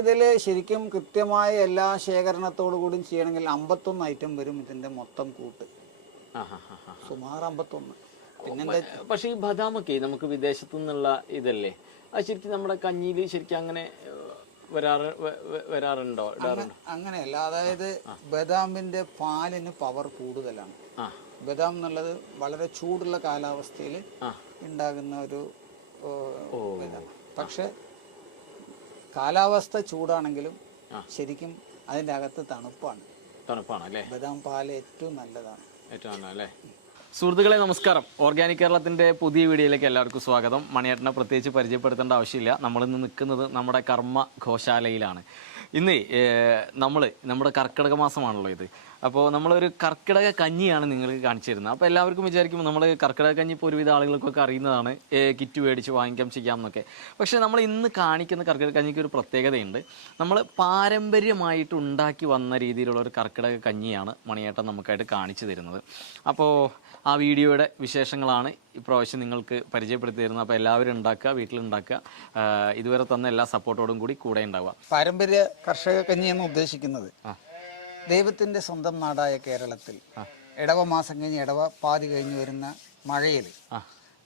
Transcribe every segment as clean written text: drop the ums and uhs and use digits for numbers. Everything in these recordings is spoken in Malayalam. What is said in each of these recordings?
നമുക്കിതിൽ ശരിക്കും കൃത്യമായ എല്ലാ ശേഖരണത്തോടു കൂടിയും ചെയ്യണമെങ്കിൽ 51 ഐറ്റം വരും ഇതിൻ്റെ മൊത്തം കൂട്ട്. സുമാർ 51. പിന്നെന്താ? പക്ഷെ ഈ ബദാമൊക്കെ നമുക്ക് വിദേശത്തു നിന്നുള്ള ഇതല്ലേ, അത് ശരിക്കും നമ്മുടെ കഞ്ഞിയിൽ ശരിക്കും അങ്ങനെ വരാറുണ്ടോ? അങ്ങനെയല്ല, അതായത് ബദാമിന്റെ പാലിന് പവർ കൂടുതലാണ്. ബദാം എന്നുള്ളത് വളരെ ചൂടുള്ള കാലാവസ്ഥയിൽ ഉണ്ടാകുന്ന ഒരു ബദാം. പക്ഷെ കാലാവസ്ഥ ചൂടാണെങ്കിലും ശരിക്കും അതിൻ്റെ അകത്ത് തണുപ്പാണ് അല്ലേ. ബദാം പാല് ഏറ്റവും നല്ലതാണ്. സുഹൃത്തുക്കളെ നമസ്കാരം. ഓർഗാനിക് കേരളത്തിൻ്റെ പുതിയ വീഡിയോയിലേക്ക് എല്ലാവർക്കും സ്വാഗതം. മണിയേട്ടനെ പ്രത്യേകിച്ച് പരിചയപ്പെടുത്തേണ്ട ആവശ്യമില്ല. നമ്മളിന്ന് നിൽക്കുന്നത് നമ്മുടെ കർമ്മ ഗോശാലയിലാണ്. ഇന്ന് നമ്മുടെ കർക്കിടക മാസമാണല്ലോ ഇത്. അപ്പോൾ നമ്മളൊരു കർക്കിടക കഞ്ഞിയാണ് നിങ്ങൾക്ക് കാണിച്ചു തരുന്നത്. അപ്പോൾ എല്ലാവർക്കും വിചാരിക്കും നമ്മൾ കർക്കിടക കഞ്ഞി ഇപ്പോൾ ഒരുവിധ ആളുകൾക്കൊക്കെ അറിയുന്നതാണ്, കിറ്റ് മേടിച്ച് വാങ്ങിക്കാം ചെയ്യാം എന്നൊക്കെ. പക്ഷേ നമ്മൾ ഇന്ന് കാണിക്കുന്ന കർക്കിടക കഞ്ഞിക്ക് ഒരു പ്രത്യേകതയുണ്ട്. നമ്മൾ പാരമ്പര്യമായിട്ട് ഉണ്ടാക്കി വന്ന രീതിയിലുള്ള ഒരു കർക്കിടക കഞ്ഞിയാണ് മണിയേട്ടൻ നമുക്കായിട്ട് കാണിച്ചു തരുന്നത്. അപ്പോൾ ആ വീഡിയോയുടെ വിശേഷങ്ങളാണ് ഇപ്രാവശ്യം നിങ്ങൾക്ക് പരിചയപ്പെടുത്തി തരുന്നത്. അപ്പോൾ എല്ലാവരും ഉണ്ടാക്കുക, വീട്ടിലുണ്ടാക്കുക. ഇതുവരെ തന്ന എല്ലാ സപ്പോർട്ടോടും കൂടെ ഉണ്ടാവുക. പാരമ്പര്യ കർഷക കഞ്ഞി എന്ന് ഉദ്ദേശിക്കുന്നത് ദൈവത്തിൻ്റെ സ്വന്തം നാടായ കേരളത്തിൽ ഇടവ മാസം കഴിഞ്ഞ് ഇടവ പാതി കഴിഞ്ഞ് വരുന്ന മഴയിൽ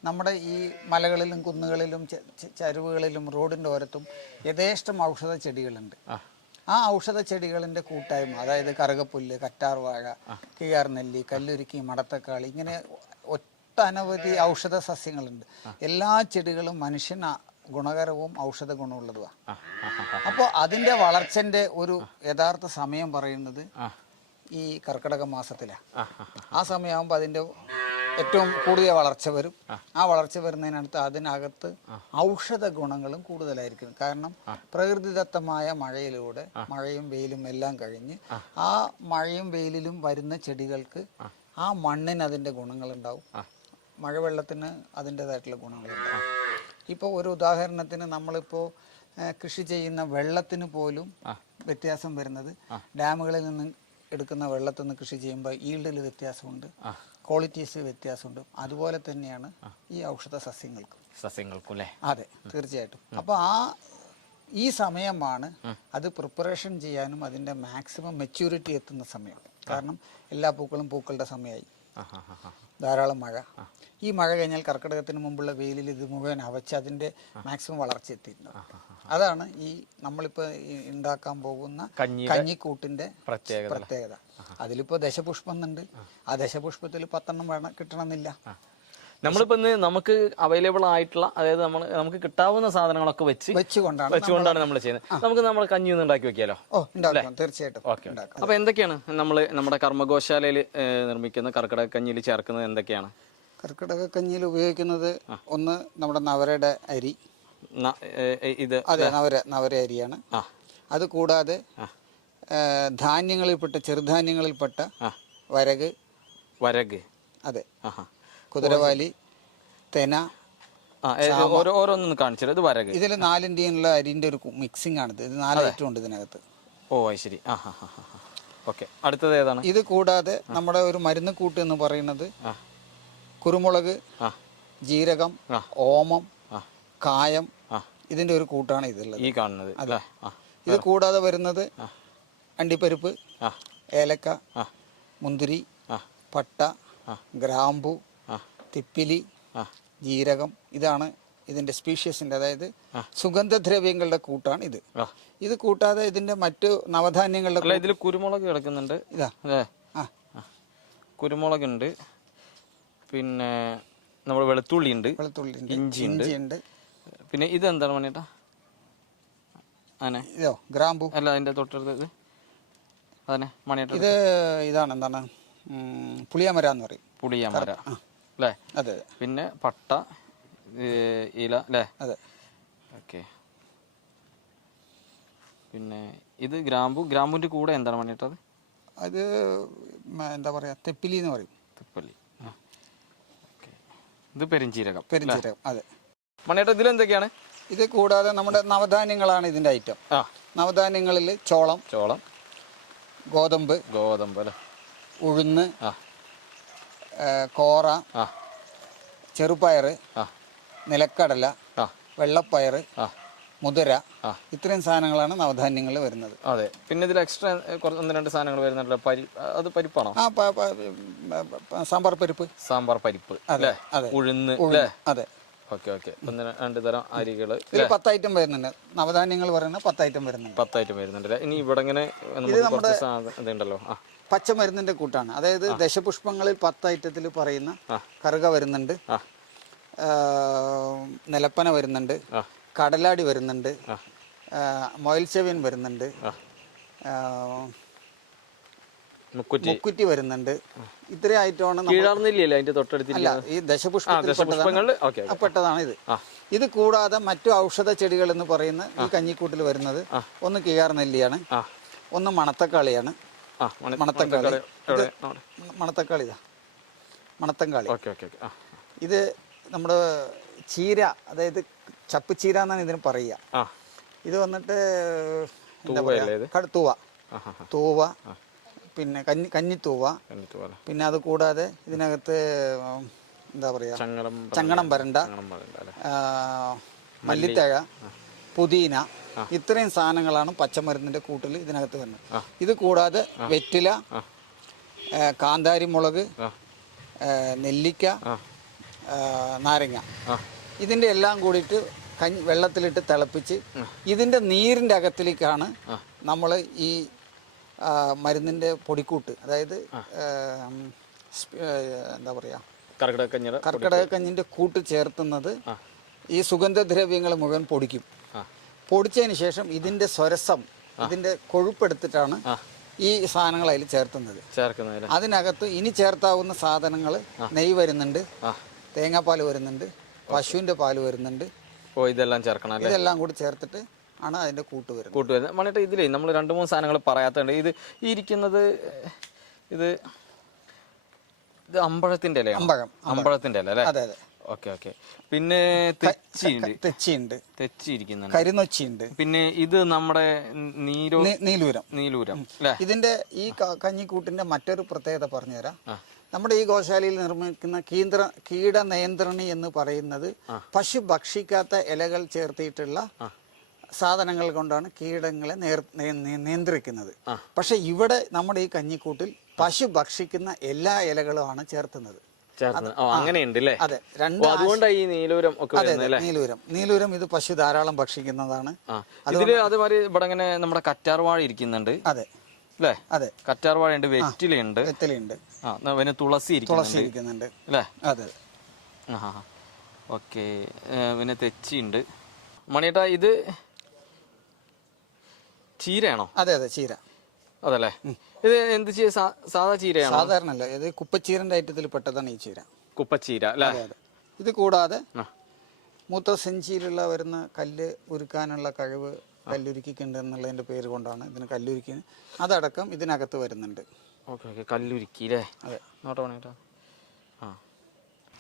നമ്മുടെ ഈ മലകളിലും കുന്നുകളിലും ചരിവുകളിലും റോഡിൻ്റെ ഓരത്തും യഥേഷ്ടം ഔഷധ ചെടികളുണ്ട്. ആ ഔഷധ ചെടികളിൻ്റെ കൂട്ടായ്മ, അതായത് കറുകപ്പുല്ല്, കറ്റാർവാഴ, കിയാർനെല്ലി, കല്ലുരുക്കി, മടത്തക്കാളി, ഇങ്ങനെ ഒട്ടനവധി ഔഷധ സസ്യങ്ങളുണ്ട്. എല്ലാ ചെടികളും മനുഷ്യന് ഗുണകരവും ഔഷധ ഗുണമുള്ളതുമാണ്. അപ്പോൾ അതിൻ്റെ വളർച്ചൻ്റെ ഒരു യഥാർത്ഥ സമയം പറയുന്നത് ഈ കർക്കിടക മാസത്തിലാണ്. ആ സമയമാകുമ്പോൾ അതിൻ്റെ ഏറ്റവും കൂടുതൽ വളർച്ച വരും. ആ വളർച്ച വരുന്നതിനടുത്ത് അതിനകത്ത് ഔഷധ ഗുണങ്ങളും കൂടുതലായിരിക്കും. കാരണം പ്രകൃതിദത്തമായ മഴയിലൂടെ മഴയും വെയിലും എല്ലാം കഴിഞ്ഞ് ആ മഴയും വെയിലിലും വരുന്ന ചെടികൾക്ക് ആ മണ്ണിന് അതിൻ്റെ ഗുണങ്ങളുണ്ടാവും, മഴവെള്ളത്തിന് അതിൻ്റെതായിട്ടുള്ള ഗുണങ്ങളുണ്ടാവും. ഇപ്പോൾ ഒരു ഉദാഹരണത്തിന് നമ്മളിപ്പോൾ കൃഷി ചെയ്യുന്ന വെള്ളത്തിന് പോലും വ്യത്യാസം വരുന്നത് ഡാമുകളിൽ നിന്ന് എടുക്കുന്ന വെള്ളത്തിൽ നിന്ന് കൃഷി ചെയ്യുമ്പോൾ ഈൽഡിൽ വ്യത്യാസമുണ്ട്, ക്വാളിറ്റീസ് വ്യത്യാസമുണ്ട്. അതുപോലെ തന്നെയാണ് ഈ ഔഷധ സസ്യങ്ങൾക്കും അല്ലേ? അതെ, തീർച്ചയായിട്ടും. അപ്പോൾ ഈ സമയമാണ് അത് പ്രിപ്പറേഷൻ ചെയ്യാനും അതിൻ്റെ മാക്സിമം മെച്യൂരിറ്റി എത്തുന്ന സമയം. കാരണം എല്ലാ പൂക്കളുടെ സമയമായി, ധാരാളം മഴ. ഈ മഴ കഴിഞ്ഞാൽ കർക്കിടകത്തിന് മുമ്പുള്ള വെയിലിൽ ഇത് മുഴുവൻ അവച്ച് അതിൻ്റെ മാക്സിമം വളർച്ച എത്തിയിട്ടുണ്ട്. അതാണ് ഈ നമ്മളിപ്പോൾ ഉണ്ടാക്കാൻ പോകുന്ന കഞ്ഞിക്കൂട്ടിൻ്റെ പ്രത്യേകത. അതിലിപ്പോൾ ദശപുഷ്പം എന്നുണ്ട്. ആ ദശപുഷ്പത്തിൽ 10 കിട്ടണമെന്നില്ല. നമ്മളിപ്പോൾ നമുക്ക് അവൈലബിൾ ആയിട്ടുള്ള, അതായത് നമുക്ക് കിട്ടാവുന്ന സാധനങ്ങളൊക്കെ വെച്ചുകൊണ്ടാണ് നമ്മൾ ചെയ്യുന്നത്. നമുക്ക് നമ്മുടെ കഞ്ഞി ഒന്ന് ഉണ്ടാക്കി വെക്കാലോ? തീർച്ചയായിട്ടും. ഓക്കെ. അപ്പോൾ എന്തൊക്കെയാണ് നമ്മുടെ കർമ്മഗോശാലയിൽ നിർമ്മിക്കുന്ന കർക്കിടക കഞ്ഞിയിൽ ചേർക്കുന്നത്? എന്തൊക്കെയാണ് കർക്കിടക കഞ്ഞിയിൽ ഉപയോഗിക്കുന്നത്? ഒന്ന് നമ്മുടെ നവരയുടെ അരി, നവര അരിയാണ്. അത് കൂടാതെ ചെറുധാന്യങ്ങളിൽപ്പെട്ട വരക്, അതെ, കുതിരവാലി, തെന, ഓരോന്നും കാണിച്ചത്. ഇത് വരക്. ഇതിൽ 4 അരിന്റെ ഒരു മിക്സിംഗ് ആണിത്. ഇത് 4 ഐറ്റം ഉണ്ട് ഇതിനകത്ത്. ഓ ശരി. ഓക്കെ. അടുത്തത് ഏതാണ്? ഇത് കൂടാതെ നമ്മുടെ ഒരു മരുന്ന് കൂട്ട് എന്ന് പറയുന്നത് കുരുമുളക്, ജീരകം, ഓമം, കായം, ഇതിന്റെ ഒരു കൂട്ടാണ് ഇതുള്ളത്, ഈ കാണുന്നത്. അതെ. ഇത് കൂടാതെ വരുന്നത് അണ്ടിപ്പരിപ്പ്, ഏലക്ക, മുന്തിരി, പട്ട, ഗ്രാമ്പു, തിപ്പിലി, ജീരകം. ഇതാണ് ഇതിന്റെ സ്പീഷ്യസിന്റെ, അതായത് സുഗന്ധദ്രവ്യങ്ങളുടെ കൂട്ടാണ് ഇത്. ഇത് കൂടാതെ ഇതിന്റെ മറ്റു നവധാന്യങ്ങളുടെ ഇതിൽ കുരുമുളക് കിടക്കുന്നുണ്ട്. ഇതാ കുരുമുളക് ഉണ്ട്, പിന്നെ നമ്മുടെ വെളുത്തുള്ളി ഉണ്ട്, ഇഞ്ചി ഉണ്ട്. പിന്നെ ഇത് എന്താണ് മണിയേട്ടാ? ഇതോ ഗ്രാമ്പു അല്ല, അതിന്റെ തൊട്ടടുത്ത് അതന്നെ മണിയേട്ടാ. ഇതാണ് എന്താണ് പുളിയമര എന്ന് പറയും. പുളിയമര അല്ലേ? അതെ. പിന്നെ പട്ട, ഇല അല്ലേ? അതെ. ഓക്കെ. പിന്നെ ഇത് ഗ്രാമ്പുവിന്റെ കൂടെ എന്താണ് മണിയേട്ടത്? അത് എന്താ പറയാ, തെപ്പിലി എന്ന് പറയും. തെപ്പലി. ഇത് പെരിഞ്ചീരകം. അതെ. മണിയേട്ട ഇതിൽ എന്തൊക്കെയാണ്? ഇത് കൂടാതെ നമ്മുടെ നവധാന്യങ്ങളാണ് ഇതിന്റെ ഐറ്റം. നവധാന്യങ്ങളിൽ ചോളം, ഗോതമ്പ് അല്ലേ, ഉഴുന്ന്, കോറ, ചെറുപയർ, നിലക്കടല, വെള്ളപ്പയർ, മുതിര, ഇത്രയും സാധനങ്ങളാണ് നവധാന്യങ്ങൾ വരുന്നത്. അതെ. പിന്നെ ഇതിൽ എക്സ്ട്രാ ഒന്ന് രണ്ട് സാധനങ്ങൾ വരുന്നുണ്ടല്ലോ. അത് പരിപ്പാണോ? സാമ്പാർ പരിപ്പ്. സാമ്പാർ പരിപ്പ് അല്ലേ? ഉഴുന്ന്. അതെ. Okay okay. ഒന്ന് രണ്ട് തരം അരികൾ. ഇതിൽ 10 ഐറ്റം വരുന്നുണ്ട്. നവധാന്യങ്ങൾ പറയുന്ന 10 ഐറ്റം വരുന്നുണ്ട്. 10 ഐറ്റം വരുന്നുണ്ട്. ഇനി ഇവിടെ ഇങ്ങനെ ഇതുണ്ടല്ലോ, പച്ചമരുന്നിന്റെ കൂട്ടാണ്. അതായത് ദശപുഷ്പങ്ങളിൽ 10 ഐറ്റത്തിൽ പറയുന്ന കറുക വരുന്നുണ്ട്, നിലപ്പന വരുന്നുണ്ട്, കടലാടി വരുന്നുണ്ട്, മൊയൽച്ചെവിയൻ വരുന്നുണ്ട്, മുക്കുറ്റി വരുന്നുണ്ട്. ഇത്രയും ഐറ്റമാണ്. അല്ല, ഈ ദശപുഷ്പപ്പെട്ടതാണ് ഇത്. ഇത് കൂടാതെ മറ്റു ഔഷധ ചെടികൾ എന്ന് പറയുന്ന ഈ കഞ്ഞിക്കൂട്ടിൽ വരുന്നത് ഒന്ന് കിയാർ നെല്ലിയാണ്, ഒന്ന് മണത്തക്കാളിയാണ്. മണത്തക്കാളി. ഇത് നമ്മുടെ ചീര, അതായത് ചപ്പ് ചീര എന്നാണ് ഇതിന് പറയുക. ഇത് വന്നിട്ട് എന്താ പറയുക, തൂവ, പിന്നെ കഞ്ഞിത്തൂവ, പിന്നെ അത് കൂടാതെ ഇതിനകത്ത് എന്താ പറയുക, ചങ്ങണം പരണ്ട, മല്ലിത്തഴ, പുതിന, ഇത്രയും സാധനങ്ങളാണ് പച്ചമരുന്നിന്റെ കൂട്ടിൽ ഇതിനകത്ത് വരുന്നത്. ഇത് കൂടാതെ വെറ്റില, കാന്താരി മുളക്, നെല്ലിക്ക, നാരങ്ങ, ഇതിൻ്റെ എല്ലാം കൂടിയിട്ട് വെള്ളത്തിലിട്ട് തിളപ്പിച്ച് ഇതിൻ്റെ നീരിൻ്റെ അകത്തിലേക്കാണ് നമ്മൾ ഈ മരുന്നിൻ്റെ പൊടിക്കൂട്ട്, അതായത് എന്താ പറയുക, കർക്കിടക കഞ്ഞിൻ്റെ കൂട്ട് ചേർത്തുന്നത്. ഈ സുഗന്ധദ്രവ്യങ്ങൾ മുഴുവൻ പൊടിക്കും. പൊടിച്ചതിന് ശേഷം ഇതിൻ്റെ സ്വരസം, ഇതിൻ്റെ കൊഴുപ്പെടുത്തിട്ടാണ് ഈ സാധനങ്ങൾ അതിൽ ചേർത്തുന്നത്. അതിനകത്ത് ഇനി ചേർത്താവുന്ന സാധനങ്ങൾ നെയ്യ് വരുന്നുണ്ട്, തേങ്ങാപ്പാൽ വരുന്നുണ്ട്, പശുവിൻ്റെ പാല് വരുന്നുണ്ട്. ഇതെല്ലാം ചേർക്കണം. ഇതെല്ലാം കൂടി ചേർത്തിട്ട് ആണ് അതിന്റെ കൂട്ട് വരുന്നത്. മണിയേട്ടാ, ഇതിലേ നമ്മൾ 2-3 സാധനങ്ങൾ പറയാത്തുണ്ട്. ഇത് ഈ ഇരിക്കുന്നത് ഇത് അമ്പഴത്തിന്റെ ഇല. അമ്പഴത്തിന്റെ ഇല അല്ലേ? അതെ അതെ. Okay okay. പിന്നെ തെച്ചിയുണ്ട്, ഇരിക്കുന്നുണ്ട്, കരിനൊച്ചിയുണ്ട്. പിന്നെ ഇത് നമ്മുടെ നീലൂരം. ഇതിന്റെ ഈ കഞ്ഞിക്കൂട്ടിന്റെ മറ്റൊരു പ്രത്യേകത പറഞ്ഞുതരാം. നമ്മുടെ ഈ ഗോശാലയിൽ നിർമ്മിക്കുന്ന കീട നിയന്ത്രണി എന്ന് പറയുന്നത് പശു ഭക്ഷിക്കാത്ത ഇലകൾ ചേർത്തിട്ടുള്ള സാധനങ്ങൾ കൊണ്ടാണ് കീടങ്ങളെ നിയന്ത്രിക്കുന്നത്. പക്ഷെ ഇവിടെ നമ്മുടെ ഈ കഞ്ഞിക്കൂട്ടിൽ പശു ഭക്ഷിക്കുന്ന എല്ലാ ഇലകളുമാണ് ചേർത്തുന്നത്. അതെ, നീലൂരം ഇത് പശു ധാരാളം ഭക്ഷിക്കുന്നതാണ്. നമ്മുടെ കറ്റാർവാഴ ഇരിക്കുന്നുണ്ട്. അതെ അല്ലേ? അതെ, കറ്റാർവാഴയുണ്ട്, വെറ്റിലയുണ്ട്, തുളസി ഇരിക്കുന്നുണ്ട് അല്ലേ? അതെ. ഓക്കെ. പിന്നെ തെച്ചിയുണ്ട്. മണിയേട്ടാ, ഇത് ചീരയാണോ? അതെ അതെ, ചീര. അതല്ലേ? ഇത് എന്ത് ചീര? സാധാ ചീരയാണോ? സാധാരണ അല്ല, ഇത് കുപ്പച്ചീരന്റെ ഐറ്റത്തിൽ പെട്ടതാണ് ഈ ചീര. കുപ്പച്ചീര അല്ലേ? ഇത് കൂടാതെ മൂത്രസഞ്ചിയിലുള്ള വരുന്ന കല്ല് ഉരുക്കാനുള്ള കഴിവ് കല്ലുരുക്കിക്കുണ്ട് എന്നുള്ളതിന്റെ പേര് കൊണ്ടാണ് ഇതിന് കല്ലുരുക്കി. അതടക്കം ഇതിനകത്ത് വരുന്നുണ്ട്. കല്ലുരുക്കി അല്ലേ? അതെ.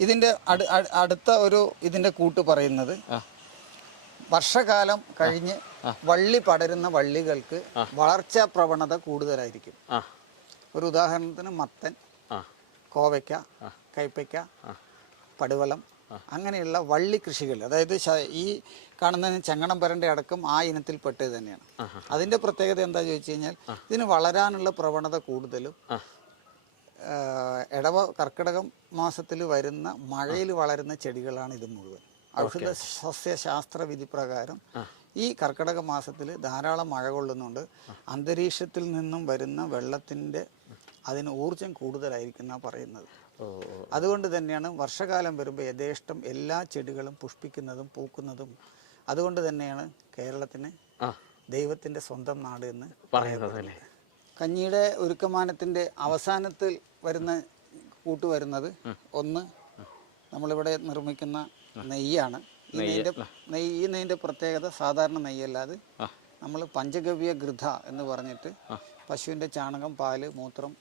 ഇതിന്റെ അടുത്ത ഒരു ഇതിന്റെ കൂട്ട് പറയുന്നത് വർഷകാലം കഴിഞ്ഞ് വള്ളി പടരുന്ന വള്ളികൾക്ക് വളർച്ചാ പ്രവണത കൂടുതലായിരിക്കും. ഒരു ഉദാഹരണത്തിന് മത്തൻ, കോവയ്ക്ക, കൈപ്പയ്ക്ക, പടുവലം, അങ്ങനെയുള്ള വള്ളി കൃഷികൾ, അതായത് ഈ കാണുന്ന ചങ്ങണം പരണ്ട അടക്കം ആ ഇനത്തിൽപ്പെട്ടത് തന്നെയാണ്. അതിന്റെ പ്രത്യേകത എന്താ ചോദിച്ചു കഴിഞ്ഞാൽ, ഇതിന് വളരാനുള്ള പ്രവണത കൂടുതലും കർക്കിടക മാസത്തിൽ വരുന്ന മഴയിൽ വളരുന്ന ചെടികളാണ് ഇത് മുഴുവൻ. ഔഷധ സസ്യശാസ്ത്ര വിധി പ്രകാരം ഈ കർക്കിടക മാസത്തിൽ ധാരാളം മഴ കൊള്ളുന്നുണ്ട്. അന്തരീക്ഷത്തിൽ നിന്നും വരുന്ന വെള്ളത്തിൻ്റെ അതിന് ഊർജം കൂടുതലായിരിക്കുന്ന പറയുന്നത്. അതുകൊണ്ട് തന്നെയാണ് വർഷകാലം വരുമ്പോൾ യഥേഷ്ടം എല്ലാ ചെടികളും പുഷ്പിക്കുന്നതും പൂക്കുന്നതും. അതുകൊണ്ട് തന്നെയാണ് കേരളത്തിന് ദൈവത്തിൻ്റെ സ്വന്തം നാട് എന്ന് പറയുന്നത്. കഞ്ഞിയുടെ ഒരുക്കമാനത്തിൻ്റെ അവസാനത്തിൽ വരുന്ന കൂട്ട് വരുന്നത് ഒന്ന് നമ്മളിവിടെ നിർമ്മിക്കുന്ന നെയ്യാണ്. ഈ നെയ്യിൻ്റെ പ്രത്യേകത സാധാരണ നെയ്യല്ലാതെ നമ്മൾ പഞ്ചഗവ്യ ഗൃധ എന്ന് പറഞ്ഞിട്ട് പശുവിൻ്റെ ചാണകം, പാല്, മൂത്രം,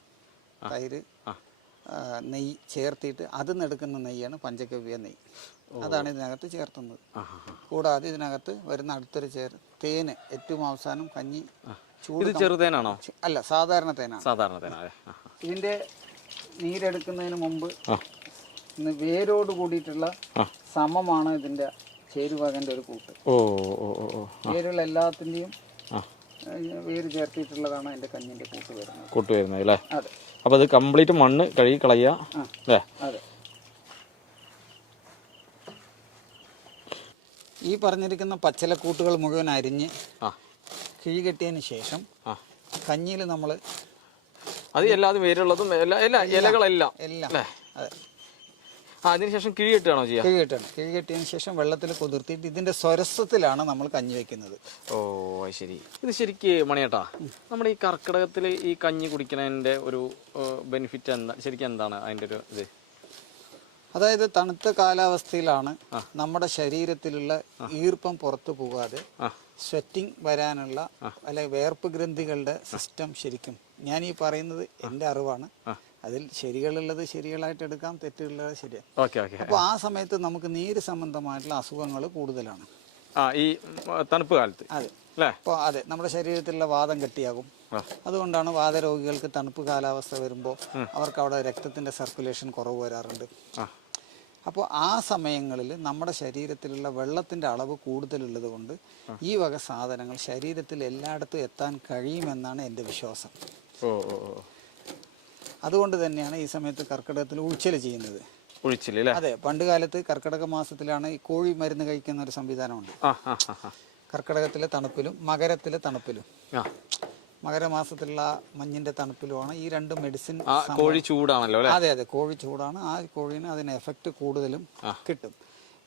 തൈര്, നെയ്യ് ചേർത്തിട്ട് അതിൽ എടുക്കുന്ന നെയ്യാണ് പഞ്ചഗവ്യ നെയ്യ്. അതാണ് ഇതിനകത്ത് ചേർത്തുന്നത്. കൂടാതെ ഇതിനകത്ത് വരുന്ന അടുത്തൊരു തേന് ഏറ്റവും അവസാനം കഞ്ഞി ചൂട്. ചെറുതേനാണോ? അല്ല, സാധാരണ തേനാണ്. ഇതിൻ്റെ നീരെടുക്കുന്നതിന് മുമ്പ് വേരോട് കൂടിയിട്ടുള്ള സമമാണ് ഇതിൻ്റെ ചേരുവകൻ്റെ ഒരു കൂട്ട്. ഓ ഓ ഓ ഓ വേരുള്ള എല്ലാത്തിൻ്റെയും വേര് ചേർത്തിട്ടുള്ളതാണ് അതിൻ്റെ കഞ്ഞിൻ്റെ കൂട്ട് വരുന്നത് അല്ലേ? അതെ. അപ്പോൾ അത് കംപ്ലീറ്റ് മണ്ണ് കഴുകി കളയുക അല്ലേ? അതെ. ഈ പറഞ്ഞിരിക്കുന്ന പച്ചിലക്കൂട്ടുകൾ മുഴുവൻ അരിഞ്ഞ് കിഴി കെട്ടിയതിന് ശേഷം കഞ്ഞിയിൽ നമ്മൾ അത് എല്ലാതും വേരുള്ളതും ഇലകളെല്ലാം എല്ലാം അതെ അതിനുശേഷം കിഴി കെട്ടുകയാണോ ചെയ്യുക? കിഴി കെട്ടണം. കിഴി കെട്ടിയതിന് ശേഷം വെള്ളത്തിൽ കുതിർത്തിയിട്ട് ഇതിൻ്റെ സ്വരസത്തിലാണ് നമ്മൾ കഞ്ഞി വെക്കുന്നത്. ഓ ശരി. ഇത് ശരിക്ക് മണിയേട്ടാ, നമ്മുടെ ഈ കർക്കിടകത്തിൽ ഈ കഞ്ഞി കുടിക്കുന്നതിൻ്റെ ഒരു ബെനിഫിറ്റ് ശരിക്കും എന്താണ് അതിൻ്റെ ഒരു ഇത്? അതായത് തണുത്ത കാലാവസ്ഥയിലാണ് നമ്മുടെ ശരീരത്തിലുള്ള ഈർപ്പം പുറത്തു പോകാതെ സ്വെറ്റിംഗ് വരാനുള്ള അല്ലെ വേർപ്പ് ഗ്രന്ഥികളുടെ സിസ്റ്റം ശരിക്കും, ഞാൻ ഈ പറയുന്നത് എൻ്റെ അറിവാണ്, അതിൽ ശരികളുള്ളത് ശരികളായിട്ട് എടുക്കാം, തെറ്റുള്ളത് ശരിയാണ്. അപ്പോൾ ആ സമയത്ത് നമുക്ക് നീര് സംബന്ധമായിട്ടുള്ള അസുഖങ്ങൾ കൂടുതലാണ് ഈ തണുപ്പ് കാലത്ത്. അതെ. അപ്പോൾ അതെ, നമ്മുടെ ശരീരത്തിലുള്ള വാദം കെട്ടിയാകും. അതുകൊണ്ടാണ് വാതരോഗികൾക്ക് തണുപ്പ് കാലാവസ്ഥ വരുമ്പോൾ അവർക്ക് അവിടെ രക്തത്തിൻ്റെ സർക്കുലേഷൻ കുറവ് വരാറുണ്ട്. അപ്പോൾ ആ സമയങ്ങളിൽ നമ്മുടെ ശരീരത്തിലുള്ള വെള്ളത്തിൻ്റെ അളവ് കൂടുതലുള്ളത് കൊണ്ട് ഈ വക സാധനങ്ങൾ ശരീരത്തിൽ എല്ലായിടത്തും എത്താൻ കഴിയുമെന്നാണ് എൻ്റെ വിശ്വാസം. അതുകൊണ്ട് തന്നെയാണ് ഈ സമയത്ത് കർക്കിടകത്തിൽ ഉഴിച്ചിൽ ചെയ്യുന്നത്. അതെ, പണ്ട് കാലത്ത് കർക്കിടക മാസത്തിലാണ് ഈ കോഴി മരുന്ന് കഴിക്കുന്ന ഒരു സംവിധാനമുണ്ട്. കർക്കിടകത്തിലെ തണുപ്പിലും മകരത്തിലെ തണുപ്പിലും, മകരമാസത്തിലുള്ള മഞ്ഞിന്റെ തണുപ്പിലുമാണ് ഈ രണ്ട് മെഡിസിൻ. കോഴി ചൂടാണല്ലോ. അതെ അതെ, കോഴി ചൂടാണ്. ആ കോഴീന് അതിന് എഫക്റ്റ് കൂടുതലും കിട്ടും.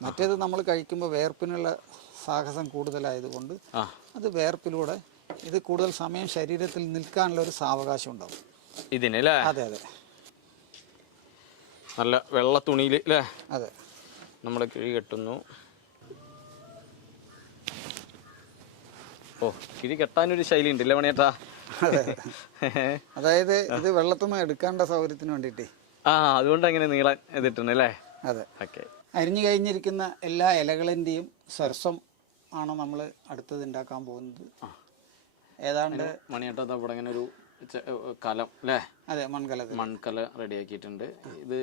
മറ്റേത് നമ്മൾ കഴിക്കുമ്പോൾ വേർപ്പിനുള്ള സാഹസം കൂടുതലായതുകൊണ്ട് അത് വേർപ്പിലൂടെ ഇത് കൂടുതൽ സമയം ശരീരത്തിൽ നിൽക്കാനുള്ള ഒരു സാവകാശം ഉണ്ടാവും ഇതിനല്ലേ? അതെ അതെ. നല്ല വെള്ള തുണിയിൽ അല്ലേ? അതെ. നമ്മൾ കിഴി കെട്ടുന്നു. ഓ, കിഴി കെട്ടാനൊരു ശൈലി ഉണ്ടല്ലേ മണിയേട്ടാ? അതായത് ഇത് വെള്ളത്തുനിന്ന് എടുക്കേണ്ട സൗകര്യത്തിന് വേണ്ടിയിട്ടേ. അതുകൊണ്ട് അങ്ങനെ നീളാൻ ഇതിട്ടുണ്ടല്ലേ? അതെ. ഓക്കെ. അരിഞ്ഞു കഴിഞ്ഞിരിക്കുന്ന എല്ലാ ഇലകളിൻ്റെയും സർസം ആണ് നമ്മൾ അടുത്തത് ഉണ്ടാക്കാൻ പോകുന്നത്. ഏതാണ്ട് മണിയേട്ടാ അവിടെ ഇങ്ങനെ ഒരു കലം അല്ലേ? അതെ, മൺകല റെഡിയാക്കിയിട്ടുണ്ട്. ഇത്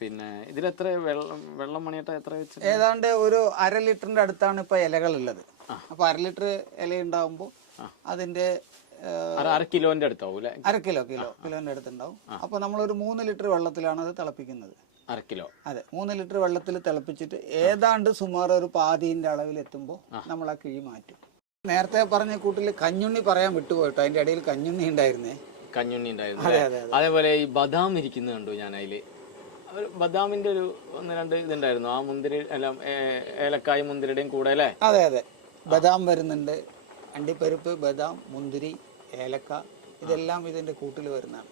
പിന്നെ ഇതിലെത്ര വെള്ളം മണിയേട്ടാ എത്ര വെച്ച്? ഏതാണ്ട് ഒരു 1/2 ലിറ്ററിന്റെ അടുത്താണ് ഇപ്പൊ ഇലകളുള്ളത്. അപ്പൊ 1/2 ലിറ്റർ ഇല ഉണ്ടാവുമ്പോൾ അതിന്റെ 1/2 കിലോന്റെ അടുത്താവും അല്ലെ? 1/2 കിലോന്റെ അടുത്തുണ്ടാവും. അപ്പൊ നമ്മളൊരു 3 ലിറ്റർ വെള്ളത്തിലാണ് അത് തിളപ്പിക്കുന്നത്. 1/2 കിലോ. അതെ, 3 ലിറ്റർ വെള്ളത്തിൽ തിളപ്പിച്ചിട്ട് ഏതാണ്ട് സുമാർ ഒരു പാതിന്റെ അളവിൽ എത്തുമ്പോൾ നമ്മൾ ആ കിഴി മാറ്റും. നേരത്തെ പറഞ്ഞ കൂട്ടിൽ കഞ്ഞുണ്ണി പറയാൻ വിട്ടുപോയിട്ടോ, അതിന്റെ ഇടയിൽ കഞ്ഞുണ്ണി ഉണ്ടായിരുന്നേ. കഞ്ഞുണ്ണി ഉണ്ടായിരുന്നു. അതേപോലെ ഈ ബദാം ഇരിക്കുന്നത് കണ്ടു ഞാൻ. അതില് ബദാമിന്റെ ഒരു 1-2 ഇതുണ്ടായിരുന്നു. ആ മുന്തിരി എല്ലാം ഏലക്കായ മുന്തിരിയുടെയും കൂടെ അല്ലേ? അതെ അതെ, ബദാം വരുന്നുണ്ട്. അണ്ടിപ്പരിപ്പ്, ബദാം, മുന്തിരി, ഏലക്ക ഇതെല്ലാം ഇതിന്റെ കൂട്ടിൽ വരുന്നതാണ്.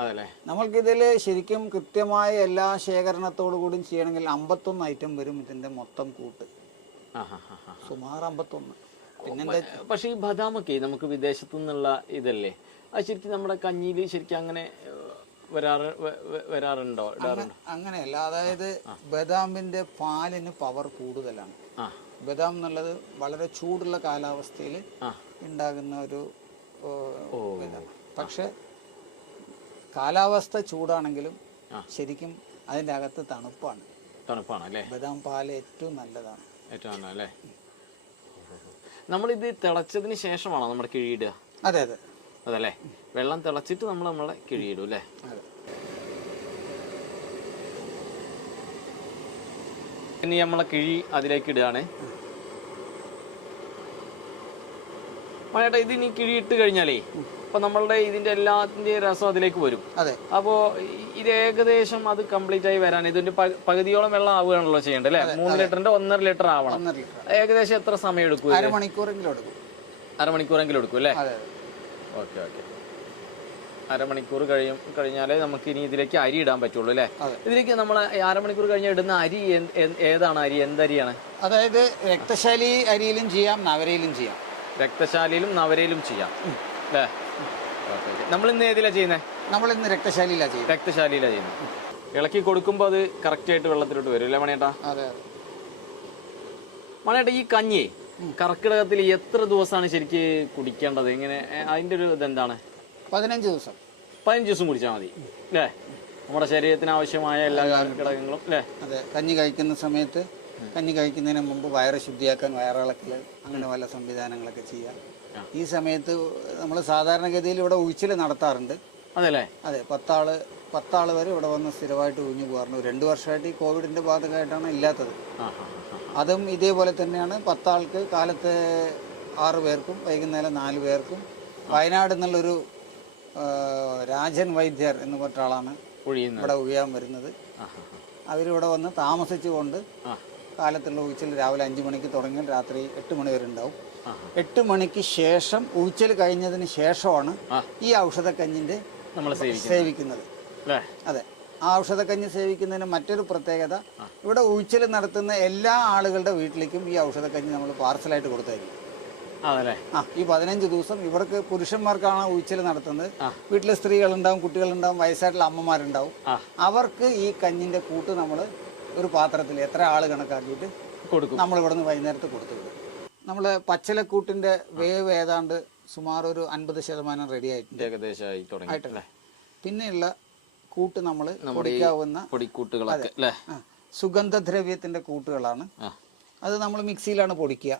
അതല്ലേ? നമ്മൾക്കിതിൽ ശരിക്കും കൃത്യമായ എല്ലാ ശേഖരണത്തോടു കൂടി ചെയ്യണമെങ്കിൽ 51 ഐറ്റം വരും ഇതിന്റെ മൊത്തം കൂട്ട്. സുമാർ 51. പിന്നെന്താ? പക്ഷെ ഈ ബദാമൊക്കെ നമുക്ക് വിദേശത്തു നിന്നുള്ള ഇതല്ലേ? അത് ശരിക്കും നമ്മുടെ കഞ്ഞിയിൽ ശരിക്കും അങ്ങനെ വരാറുണ്ടോ? അങ്ങനെയല്ല. അതായത് ബദാമിന്റെ പാലിന് പവർ കൂടുതലാണ്. ബദാം എന്നുള്ളത് വളരെ ചൂടുള്ള കാലാവസ്ഥയിൽ ഉണ്ടാകുന്ന ഒരു ഇതാണ്. പക്ഷെ കാലാവസ്ഥ ചൂടാണെങ്കിലും ശരിക്കും അതിൻ്റെ അകത്ത് തണുപ്പാണ് അല്ലേ? ബദാം പാല് ഏറ്റവും നല്ലതാണ്. അല്ലേ? നമ്മളിത് തിളച്ചതിന് ശേഷമാണോ നമ്മുടെ കിഴിയിടുക? അതെ അതെ അതല്ലേ? വെള്ളം തിളച്ചിട്ട് നമ്മളെ കിഴിയിടും അല്ലേ? ഇനി നമ്മളെ കിഴി അതിലേക്ക് ഇടുകയാണ്. മഴേട്ടാ, ഇത് ഇനി കിഴി ഇട്ട് കഴിഞ്ഞാലേ അപ്പൊ നമ്മളുടെ ഇതിന്റെ എല്ലാത്തിന്റെയും രസം അതിലേക്ക് വരും. അപ്പോ ഇത് ഏകദേശം അത് കംപ്ലീറ്റ് ആയി വരാൻ ഇതിന്റെ പകുതിയോളം വെള്ളം ആവുകയാണല്ലോ ചെയ്യേണ്ടത് അല്ലെ? 3 ലിറ്ററിന്റെ 1.5 ലിറ്റർ ആവണം. ഏകദേശം എത്ര സമയം എടുക്കും? 1/2 മണിക്കൂറെങ്കിലും എടുക്കും അല്ലേ? ഓക്കെ. 1/2 മണിക്കൂർ കഴിഞ്ഞാലേ നമുക്ക് ഇനി ഇതിലേക്ക് അരി ഇടാൻ പറ്റുള്ളൂ അല്ലേ? ഇതിലേക്ക് നമ്മൾ 1/2 മണിക്കൂർ കഴിഞ്ഞാൽ ഇടുന്ന അരി ഏതാണ് അരി? എന്തരിയാണ്? അതായത് രക്തശാലി അരിയിലും ചെയ്യാം, നവരയിലും ചെയ്യാം. രക്തശാലിയിലും നവരയിലും ചെയ്യാം അല്ലേ? നമ്മൾ ഇന്ന് ഏതിലാ ചെയ്യുന്നത്? നമ്മൾ ഇന്ന് രക്തശാലിയിലാണ് ചെയ്യുന്നത്. ഇളക്കി കൊടുക്കുമ്പോൾ അത് കറക്റ്റ് ആയിട്ട് വെള്ളത്തിലോട്ട് വരും അല്ലേ മണിയേട്ടാ? അതെ. മണിയേട്ടാ, ഈ കഞ്ഞി കർക്കിടകത്തിൽ എത്ര ദിവസമാണ് ശരിക്ക് കുടിക്കേണ്ടത്? എങ്ങനെ അതിന്റെ ഒരു ഇതെന്താണ്? 15 ദിവസം. 15 ദിവസം കുടിച്ചാൽ മതി അല്ലേ? നമ്മുടെ ശരീരത്തിന് ആവശ്യമായ എല്ലാ ഘടകങ്ങളും അല്ലേ? അതെ. കഞ്ഞി കഴിക്കുന്ന സമയത്ത് കഞ്ഞി കഴിക്കുന്നതിന് മുമ്പ് വയറ് ശുദ്ധിയാക്കാൻ വയറിളക്കൽ അങ്ങനെ പല സംവിധാനങ്ങളൊക്കെ ചെയ്യാം. ഈ സമയത്ത് നമ്മൾ സാധാരണഗതിയിൽ ഇവിടെ ഉഴിച്ചിൽ നടത്താറുണ്ട്. അതെല്ലേ? അതെ, 10 ആൾ വരെ ഇവിടെ വന്ന് സ്ഥിരമായിട്ട് ഉഴിഞ്ഞു പോകാറുണ്ട്. 2 വർഷമായിട്ട് ഈ കോവിഡിൻ്റെ ബാധകമായിട്ടാണ് ഇല്ലാത്തത്. അതും ഇതേപോലെ തന്നെയാണ്. 10 ആൾക്ക് കാലത്ത് 6 പേർക്കും വൈകുന്നേരം 4 പേർക്കും. വയനാട് എന്നുള്ളൊരു രാജൻ വൈദ്യർ എന്ന് പറഞ്ഞ ആളാണ് ഇവിടെ ഉഴിയാൻ വരുന്നത്. അവരിവിടെ വന്ന് താമസിച്ചുകൊണ്ട് കാലത്തുള്ള ഉഴിച്ചിൽ രാവിലെ 5 മണിക്ക് തുടങ്ങിയാൽ രാത്രി 8 മണി വരെ ഉണ്ടാവും. 8 മണിക്ക് ശേഷം ഉഴിച്ചിൽ കഴിഞ്ഞതിന് ശേഷമാണ് ഈ ഔഷധക്കഞ്ഞിൻ്റെ നമ്മൾ സേവിക്കുന്നത്. അതെ, ആ ഔഷധക്കഞ്ഞി സേവിക്കുന്നതിന് മറ്റൊരു പ്രത്യേകത, ഇവിടെ ഉഴിച്ചിൽ നടത്തുന്ന എല്ലാ ആളുകളുടെ വീട്ടിലേക്കും ഈ ഔഷധക്കഞ്ഞി നമ്മൾ പാർസലായിട്ട് കൊടുത്തായിരിക്കും. ഈ 15 ദിവസം ഇവർക്ക് പുരുഷന്മാർക്കാണ് ഉഴിച്ചിൽ നടത്തുന്നത്. വീട്ടിലെ സ്ത്രീകളുണ്ടാവും, കുട്ടികളുണ്ടാവും, വയസ്സായിട്ടുള്ള അമ്മമാരുണ്ടാവും. അവർക്ക് ഈ കഞ്ഞിന്റെ കൂട്ട് നമ്മൾ ഒരു പാത്രത്തിൽ എത്ര ആള് കണക്കാക്കിയിട്ട് കൊടുക്കും. നമ്മൾ ഇവിടെ നിന്ന് വൈകുന്നേരത്ത് കൊടുത്തു വിടും. നമ്മൾ പച്ചിലക്കൂട്ടിന്റെ വേവ് ഏതാണ്ട് സുമാർ ഒരു 50% റെഡി ആയിട്ടുണ്ട്, ഏകദേശം. പിന്നെയുള്ള കൂട്ട് നമ്മൾ പൊടിക്കാവുന്ന പൊടിക്കൂട്ടുകളൊക്കെ സുഗന്ധദ്രവ്യത്തിന്റെ കൂട്ടുകളാണ്. അത് നമ്മൾ മിക്സിയിലാണ് പൊടിക്കുക.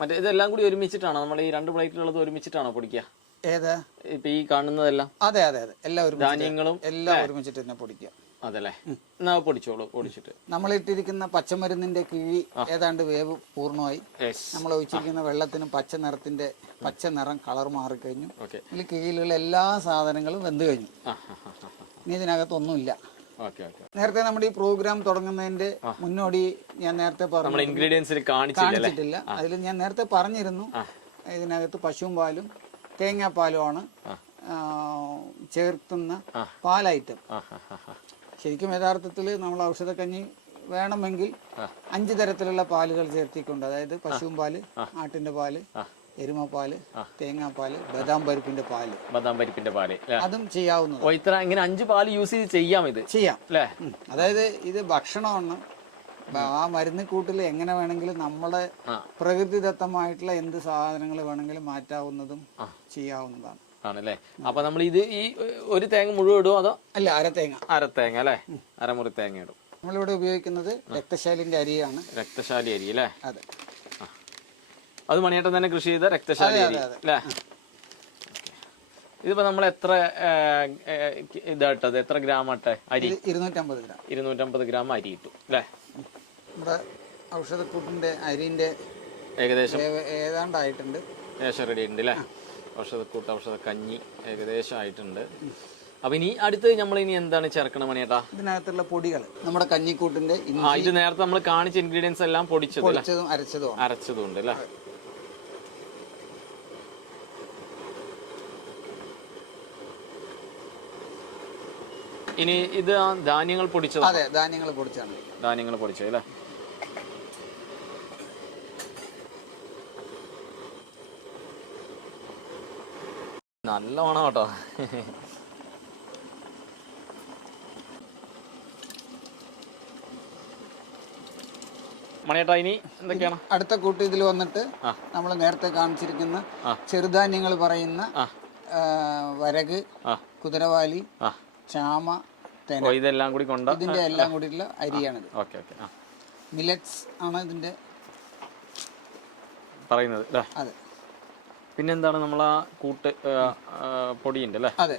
മറ്റേ ഇതെല്ലാം കൂടി ഒരുമിച്ചിട്ടാണോ നമ്മൾ ഈ 2 പ്ലേറ്റിലുള്ളത് ഒരുമിച്ചിട്ടാണോ പൊടിക്കുക? ഏതാ ഇപ്പൊ ഈ കാണുന്നതെല്ലാം? അതെ, എല്ലാം ധാന്യങ്ങളും എല്ലാം ഒരുമിച്ചിട്ട് തന്നെ പൊടിക്കുക. അതല്ലേ? എന്നാ പൊടിച്ചോളൂ. പൊടിച്ചിട്ട് നമ്മൾ ഇട്ടിരിക്കുന്ന പച്ചമരുന്നിന്റെ കിഴി ഏതാണ്ട് വേവ് പൂർണ്ണമായി. നമ്മൾ ഒഴിച്ചിരിക്കുന്ന വെള്ളത്തിന് പച്ച നിറം കളർ മാറിക്കഴിഞ്ഞു. ഇതിൽ കിഴിയിലുള്ള എല്ലാ സാധനങ്ങളും വെന്ത് കഴിഞ്ഞു. ഇനി ഇതിനകത്തൊന്നുമില്ല. നേരത്തെ നമ്മുടെ ഈ പ്രോഗ്രാം തുടങ്ങുന്നതിന്റെ മുന്നോടി ഞാൻ നേരത്തെ പറഞ്ഞു, ഇൻഗ്രീഡിയൻസ് കാണിച്ചിട്ടില്ല. അതിൽ ഞാൻ നേരത്തെ പറഞ്ഞിരുന്നു, ഇതിനകത്ത് പശുവും പാലും തേങ്ങാപ്പാലുമാണ് ചേർത്തുന്ന പാലൈറ്റം. ശരിക്കും യഥാർത്ഥത്തിൽ നമ്മൾ ഔഷധക്കഞ്ഞി വേണമെങ്കിൽ 5 തരത്തിലുള്ള പാലുകൾ ചേർത്തിക്കൊണ്ട്, അതായത് പശുവും പാല്, ആട്ടിന്റെ പാല്, എരുമപ്പാല്, തേങ്ങാപ്പാല്, ബദാം പരിപ്പിന്റെ പാല്, അതും ചെയ്യാവുന്നത്. ഇത്ര ഇങ്ങനെ 5 പാല് യൂസ് ചെയ്ത് ചെയ്യാം അല്ലേ? അതായത് ഇത് ഭക്ഷണമാണ്. ആ മരുന്നിക്കൂട്ടിൽ എങ്ങനെ വേണമെങ്കിലും നമ്മുടെ പ്രകൃതിദത്തമായിട്ടുള്ള എന്ത് സാധനങ്ങൾ വേണമെങ്കിലും മാറ്റാവുന്നതും ചെയ്യാവുന്നതാണ്. ആണല്ലേ? അപ്പൊ നമ്മൾ ഇത് ഈ ഒരു തേങ്ങ മുഴുവൻ ഇടുമോ അതോ? അല്ല, അര തേങ്ങ അല്ലേ? അരമുറി തേങ്ങ ഇടും. നമ്മളിവിടെ ഉപയോഗിക്കുന്നത് രക്തശാലിന്റെ അരിയാണ്. രക്തശാലി അരി അല്ലേ? അതെ. അത് മണിയേട്ടൻ തന്നെ കൃഷി ചെയ്ത രക്തശാലി അരി അല്ലേ? ഇതിപ്പോ നമ്മൾ എത്ര ഇതായിട്ടത്, എത്ര ഗ്രാം ആട്ടെ അരി? 250 ഗ്രാം അരി ഇട്ടു അല്ലേ? നമ്മുടെ ഔഷധക്കൂട്ടിന്റെ അരിന്റെ ഏകദേശം ഏതാണ്ടായിട്ടുണ്ട്. ഏകദേശം റെഡി ആയിട്ടുണ്ട് അല്ലേ? ഔഷധക്കൂട്ട്, ഔഷധക്കഞ്ഞി ഏകദേശം ആയിട്ടുണ്ട്. അപ്പൊ ഇനി അടുത്ത് നമ്മൾ ഇനി എന്താണ് ചേർക്കണം മണിയേട്ടാ? ഇതിനകത്തുള്ള പൊടികൾ നമ്മുടെ കഞ്ഞിക്കൂട്ടിന്റെ ഇത് നേരത്തെ നമ്മൾ കാണിച്ച ഇൻഗ്രീഡിയൻസ് എല്ലാം പൊടിച്ചതും അരച്ചതും ഉണ്ട് അല്ലേ? ഇനി ഇത് ധാന്യങ്ങൾ പൊടിച്ചത്? അതെ, ധാന്യങ്ങൾ പൊടിച്ചത് അല്ലേ? നല്ല മണം കേട്ടോ. മണിയേട്ടാ ഇനി എന്തൊക്കെയാണ് അടുത്ത കൂട്ട്? ഇതിൽ വന്നിട്ട് നമ്മൾ നേരത്തെ കാണിച്ചിരിക്കുന്ന ചെറുധാന്യങ്ങൾ പറയുന്ന വരക്, കുതിരവാലി, ചാമ, ഇതെല്ലാം കൂടി ഇതിന്റെ എല്ലാം കൂടിയുള്ള അരിയാണിത്. മില്ലറ്റ്സ് ആണ് ഇതിന്റെ പറയുന്നത്. അതെ. പിന്നെന്താണ് നമ്മളാ കൂട്ട് പൊടിയുണ്ട് അല്ലേ? അതെ.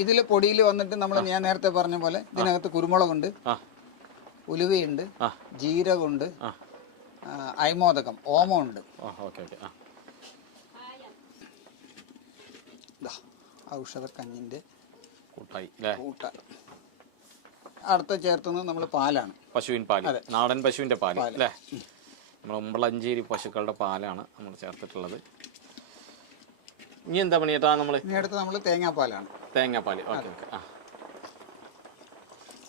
ഇതില് പൊടിയിൽ വന്നിട്ട് ഞാൻ നേരത്തെ പറഞ്ഞ പോലെ ഇതിനകത്ത് കുരുമുളകുണ്ട്, ഉലുവയുണ്ട്, ജീരകമുണ്ട്, അയമോദകം, ഓമമുണ്ട്. ഔഷധക്കഞ്ഞിന്റെ കൂട്ട. അടുത്ത ചേർത്തുന്നത് നമ്മൾ പാലാണ്, പശുവിൻ പാല്, നാടൻ പശുവിന്റെ പാല് അല്ലേ? നമ്മൾ ഉമ്പളഞ്ചേരി പശുക്കളുടെ പാലാണ് നമ്മൾ ചേർത്തിട്ടുള്ളത്. ഇനി എന്താ പണിയേട്ടാ? നമ്മൾ തേങ്ങാപ്പാലാണ്. തേങ്ങാപ്പാല്. ഓക്കെ.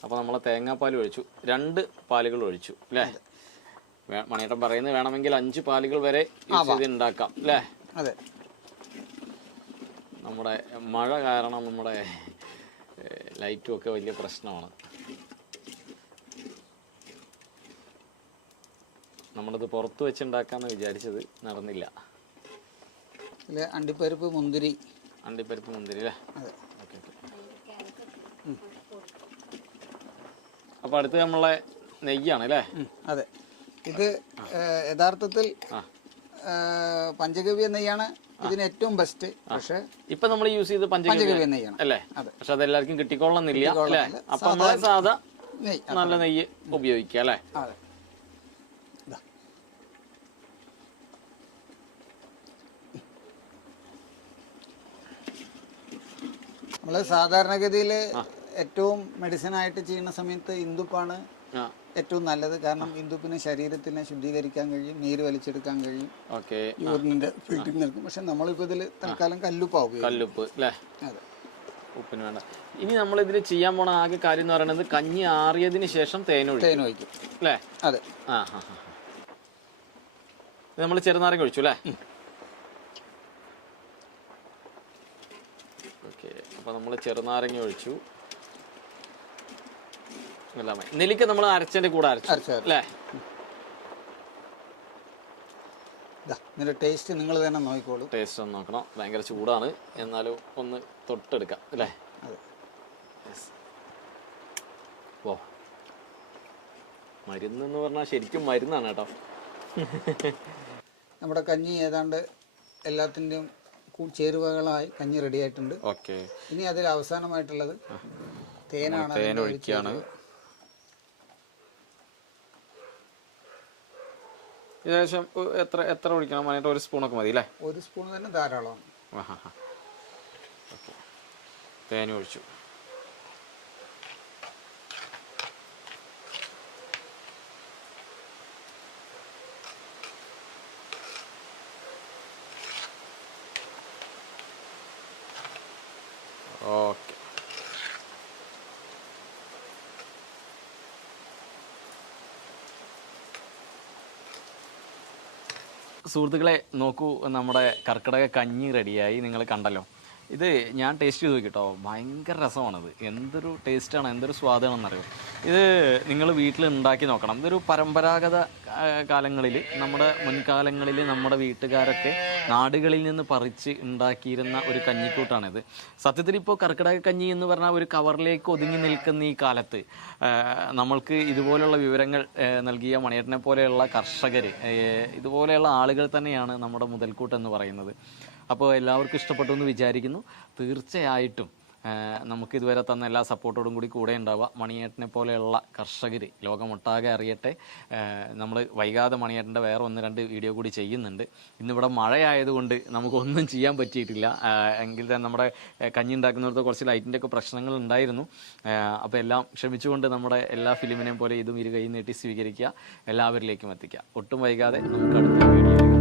അപ്പോൾ നമ്മൾ തേങ്ങാപ്പാൽ ഒഴിച്ചു, 2 പാലുകൾ ഒഴിച്ചു അല്ലേ? മണിയേട്ടൻ പറയുന്നത് വേണമെങ്കിൽ 5 പാലുകൾ വരെ യൂസ് ചെയ്ത് ഉണ്ടാക്കാം അല്ലേ? അതെ. നമ്മുടെ മഴ കാരണം നമ്മുടെ ലൈറ്റും ഒക്കെ വലിയ പ്രശ്നമാണ്. നമ്മളിത് പുറത്ത് വെച്ചുണ്ടാക്കാന്ന് വിചാരിച്ചത്, നടന്നില്ല. അണ്ടിപ്പരിപ്പ് മുന്തിരി അല്ലേ? അതെ. അപ്പോൾ അടുത്ത് നമ്മളെ നെയ്യാണ് അല്ലേ? അതെ, ഇത് യഥാർത്ഥത്തിൽ പഞ്ചഗവ്യ നെയ്യാണ് ഇതിന് ഏറ്റവും ബെസ്റ്റ്. പക്ഷെ ഇപ്പൊ നമ്മൾ യൂസ് ചെയ്ത് പഞ്ചഗവ്യ നെയ്യാണ് അല്ലേ? പക്ഷെ അതെല്ലാവർക്കും കിട്ടിക്കൊള്ളണമെന്നില്ല അല്ലേ? അപ്പൊ നമ്മളെ സാധാ നല്ല നെയ്യ് ഉപയോഗിക്കുക അല്ലേ? അതെ. നമ്മള് സാധാരണഗതിയിൽ ഏറ്റവും മെഡിസിൻ ആയിട്ട് ചെയ്യുന്ന സമയത്ത് ഇന്ദുപ്പാണ് ഏറ്റവും നല്ലത്. കാരണം ഇന്ദുപ്പിന് ശരീരത്തിനെ ശുദ്ധീകരിക്കാൻ കഴിയും, നീര് വലിച്ചെടുക്കാൻ കഴിയും, യൂറിനിന്റെ ഫിൽറ്ററിങ് നിൽക്കും. പക്ഷെ നമ്മളിപ്പോ ഇതില് തൽക്കാലം കല്ലുപ്പാ ഉപയോഗിക്കും. കല്ലുപ്പ് അല്ലേ? അതെ, ഉപ്പിന് വേണ്ട. ഇനി നമ്മൾ ഇതിൽ ചെയ്യാൻ പോണ ആകെ കാര്യം എന്ന് പറയുന്നത് കഞ്ഞി ആറിയതിന് ശേഷം തേനൊഴിക്കും അല്ലേ? അതെ. നമ്മൾ ചെറുനാരങ്ങ ഒഴിച്ചു അല്ലേ? ഓക്കെ, അപ്പൊ നമ്മൾ ചെറുനാരങ്ങ ഒഴിച്ചു. നെല്ലിക്ക നമ്മൾ അരച്ചതിന്റെ കൂടെ അരച്ചു അല്ലേ? ഇതിന്റെ ടേസ്റ്റ് നിങ്ങൾ തന്നെ നോക്കിക്കോളൂ. ടേസ്റ്റ് ഒന്ന് നോക്കണം. ഭയങ്കര ചൂടാണ്, എന്നാലും ഒന്ന് തൊട്ടെടുക്കാം അല്ലേ? ഓ, മരുന്നെന്ന് പറഞ്ഞാൽ ശരിക്കും മരുന്നാണ് കേട്ടോ. നമ്മുടെ കഞ്ഞി ഏതാണ്ട് എല്ലാത്തിൻ്റെയും ചേരുവകളായി കഞ്ഞി റെഡി ആയിട്ടുണ്ട്. ഓക്കെ, ഇനി അതിൽ അവസാനമായിട്ടുള്ളത് തേനാണ്. തേൻ ഒഴിക്കുകയാണ്. ഏകദേശം എത്ര ഒഴിക്കണം? അതിനായിട്ട് ഒരു സ്പൂണൊക്കെ മതി അല്ലേ? ഒരു സ്പൂൺ തന്നെ ധാരാളമാണ്. തേൻ ഒഴിച്ചു. ഓക്കെ, സുഹൃത്തുക്കളെ നോക്കൂ, നമ്മുടെ കർക്കിടക കഞ്ഞി റെഡിയായി. നിങ്ങൾ കണ്ടല്ലോ. ഇത് ഞാൻ ടേസ്റ്റ് ചെയ്ത് നോക്കിട്ടോ, ഭയങ്കര രസമാണിത്. എന്തൊരു ടേസ്റ്റാണ്, എന്തൊരു സ്വാദാണെന്നറിയോ. ഇത് നിങ്ങൾ വീട്ടിൽ ഉണ്ടാക്കി നോക്കണം. ഇതൊരു പരമ്പരാഗത കാലങ്ങളിൽ, നമ്മുടെ മുൻകാലങ്ങളിൽ നമ്മുടെ വീട്ടുകാരൊക്കെ നാടുകളിൽ നിന്ന് പറിച്ച് ഉണ്ടാക്കിയിരുന്ന ഒരു കഞ്ഞിക്കൂട്ടാണിത്. സത്യത്തിൽ ഇപ്പോൾ കർക്കിടക കഞ്ഞി എന്ന് പറഞ്ഞാൽ ഒരു കവറിലേക്ക് ഒതുങ്ങി നിൽക്കുന്ന ഈ കാലത്ത് നമ്മൾക്ക് ഇതുപോലുള്ള വിവരങ്ങൾ നൽകിയ മണിയേട്ടനെ പോലെയുള്ള കർഷകർ, ഇതുപോലെയുള്ള ആളുകൾ തന്നെയാണ് നമ്മുടെ മുതൽക്കൂട്ടെന്ന് പറയുന്നത്. അപ്പോൾ എല്ലാവർക്കും ഇഷ്ടപ്പെട്ടു എന്ന് വിചാരിക്കുന്നു. തീർച്ചയായിട്ടും നമുക്ക് ഇതുവരെ തന്ന എല്ലാ സപ്പോർട്ടോടും കൂടി കൂടെ ഉണ്ടാവുക. മണിയേട്ടനെ പോലെയുള്ള കർഷകർ ലോകമൊട്ടാകെ അറിയട്ടെ. നമ്മൾ വൈകാതെ മണിയേട്ടൻ്റെ വേറെ 1-2 വീഡിയോ കൂടി ചെയ്യുന്നുണ്ട്. ഇന്നിവിടെ മഴയായതുകൊണ്ട് നമുക്കൊന്നും ചെയ്യാൻ പറ്റിയിട്ടില്ല. എങ്കിൽ തന്നെ നമ്മുടെ കഞ്ഞി ഉണ്ടാക്കുന്നിടത്ത് കുറച്ച് ലൈറ്റിൻ്റെ ഒക്കെ പ്രശ്നങ്ങൾ ഉണ്ടായിരുന്നു. അപ്പോൾ എല്ലാം ക്ഷമിച്ചുകൊണ്ട് നമ്മുടെ എല്ലാ ഫിലിമിനെയും പോലെ ഇതും 2 കൈ നീട്ടി സ്വീകരിക്കുക, എല്ലാവരിലേക്കും എത്തിക്കുക. ഒട്ടും വൈകാതെ നമുക്ക് അടുത്ത വീഡിയോ